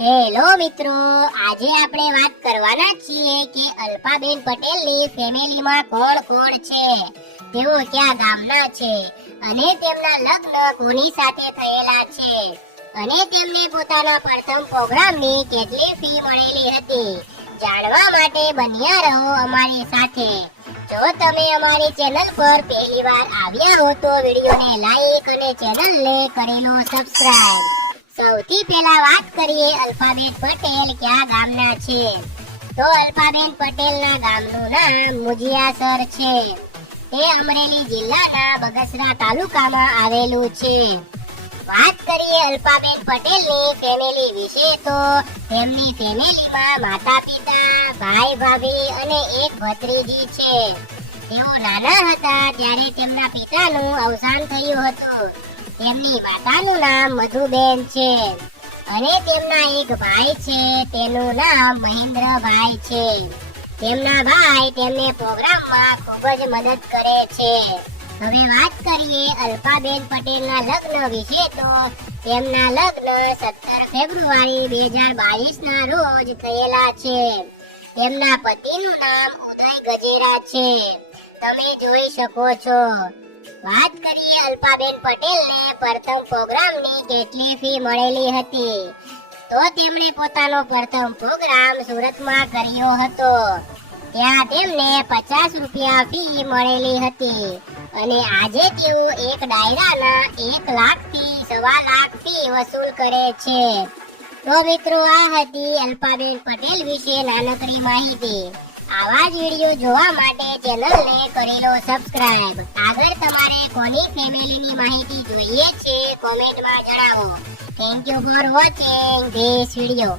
Hello મિત્રો, આજે આપણે વાત કરવાના છીએ કે અલ્પાબેન પટેલની ફેમિલીમાં કોણ કોણ છે, તેઓ કયા ગામના છે અને તેમના લગ્ન કોની સાથે થયેલા છે અને તેમને પોતાના પ્રથમ પ્રોગ્રામની કેટલી ફી મળેલી હતી. જાણવા માટે બન્યા રહો અમારી સાથે. જો તમે અમારી ચેનલ પર પહેલીવાર આવ્યા હો તો વિડીયોને લાઈક અને ચેનલને કરી લો સબસ્ક્રાઇબ. સૌથી પહેલા વાત કરીએ અલ્પાબેન પટેલ કયા ગામના છે. તો અલ્પાબેન પટેલના ગામનું નામ મુજિયાસર છે. તે અમરેલી જિલ્લાના બગસરા તાલુકામાં આવેલું છે. વાત કરીએ અલ્પાબેન પટેલની ફેમિલી વિશે તો તેમની ફેમિલીમાં માતા પિતા, ભાઈ ભાભી અને એક ભત્રીજી છે. તેઓ નાના હતા ત્યારે તેમના પિતાનું અવસાન થયું હતું. તેમની માતાનું નામ મધુબેન છે અને તેમના એક ભાઈ છે, તેનું નામ મહેન્દ્રભાઈ છે. તેમના ભાઈ તેમને પ્રોગ્રામમાં ખૂબ જ મદદ કરે છે. હવે વાત કરીએ અલ્પાબેન પટેલના લગ્ન વિશે તો તેમના લગ્ન 17 ફેબ્રુઆરી 2022 ના રોજ થયેલા છે. તેમના પતિનું નામ ઉદય ગજેરા છે, તમે જોઈ શકો છો. વાત કરીએ અલ્પાબેન પટેલને પ્રથમ પ્રોગ્રામની કેટલી ફી મળેલી હતી. તો તેમણે પોતાનો પ્રથમ પ્રોગ્રામ સુરતમાં કર્યો હતો. ત્યાં તેમને 50 રૂપિયા ફી મળેલી હતી અને આજે તેઓ એક ડાયરાના 1 લાખથી 1.25 લાખ ફી વસૂલ કરે છે. તો મિત્રો, આ હતી અલ્પાબેન પટેલ વિશે નાનકડી માહિતી. આવા જ વિડીયો જોવા માટે ચેનલને કરી લો સબસ્ક્રાઇબ. આગળ તમારે કોની ફેમિલીની માહિતી જોઈએ છે કોમેન્ટમાં જણાવો. Thank you for watching this video.